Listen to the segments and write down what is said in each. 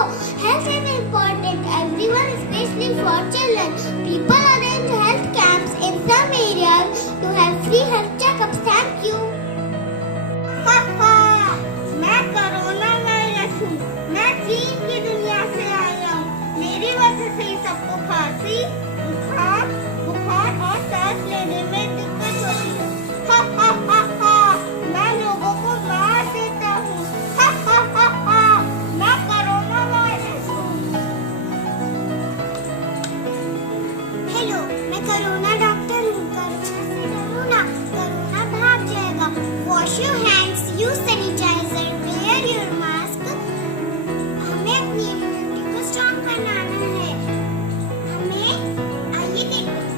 Health is important, everyone, especially for children. People arrange health camps in some areas to have free health checkups. Thank you. मैं corona virus हूँ। मैं चीन की दुनिया से आया हूँ। मेरी वजह से सबको खांसी, बुखार और सांस लेने में दिक्कत होती है। मैं लोगों को मार देता हूँ। मैं कोरोना वायरस हूँ। हेलो, मैं कोरोना डॉक्टर हूँ। कोरोना से डरो ना, कोरोना भाग जाएगा। Wash your hands, use sanitiser, wear your mask. हमें अपनी इम्यूनिटी को स्ट्रॉन्ग बनाना है। हमें आइए देखते हैं।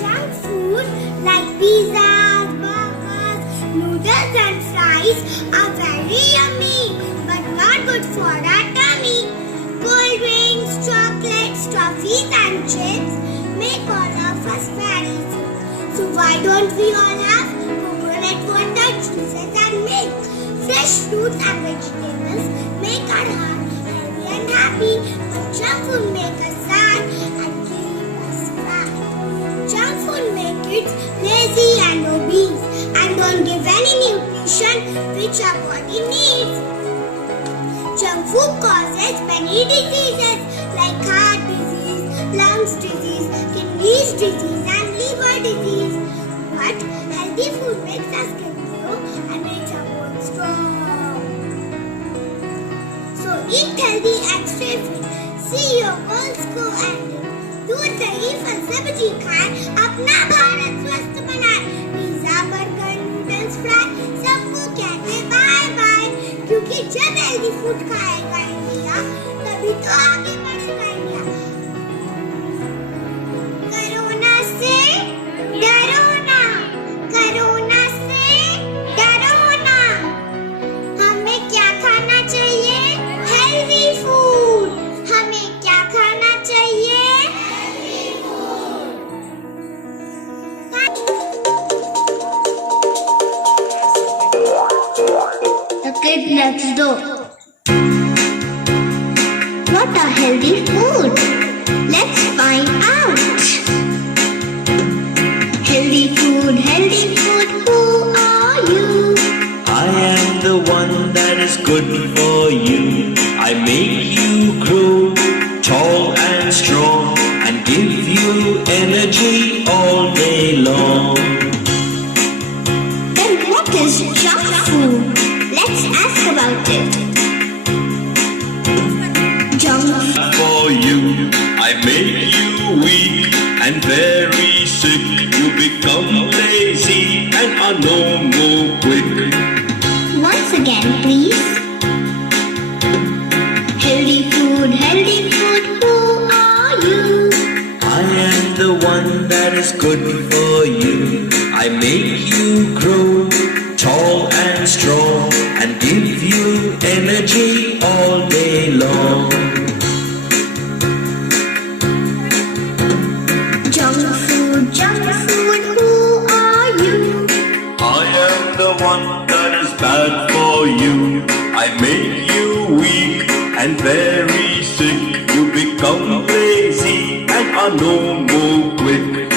Junk food like pizzas, burgers, noodles and fries are very yummy, but not good for our tummy. Cold drinks, chocolates, toffees and chips make all of us very sick. So why don't we all have coconut water, juices and milk? Fresh fruits and vegetables make our heart healthy and happy, but junk food make us sad and keep us fat. Junk food make kids lazy and obese and don't give any nutrition which our body needs. Junk food causes many diseases like heart disease, lungs disease, kidneys disease and liver disease. But healthy food makes us skin grow and makes our bones strong. So eat healthy and stay fit. See your goals go and live. दूध दही फल सब्जी खाएं, अपना भारत स्वस्थ बनाएं। Pizza burger noodles fry सबको कहते बाय बाय, क्योंकि जब हेल्दी फूड खाएगा इंडिया तभी तो आगे बढ़ेगा इंडिया। कोरोना से डरो ना, कोरोना से डरो ना। हमें क्या खाना चाहिए? Healthy food. हमें क्या खाना चाहिए? The kid next door. What a healthy food? Let's find out. Healthy food, who are you? I am the one that is good for you. I make you grow tall and strong and give you energy all day long. Then what is junk food? Let's ask about it. Junk For you, I make you weak and very sick. You become lazy and are no more quick. Once again, please. Healthy food, who are you? I am the one that is good for you. I make you grow tall and strong and give you energy all day long. Junk food, who are you? I am the one that is bad for you. I make you weak and very sick. You become lazy and are no more quick.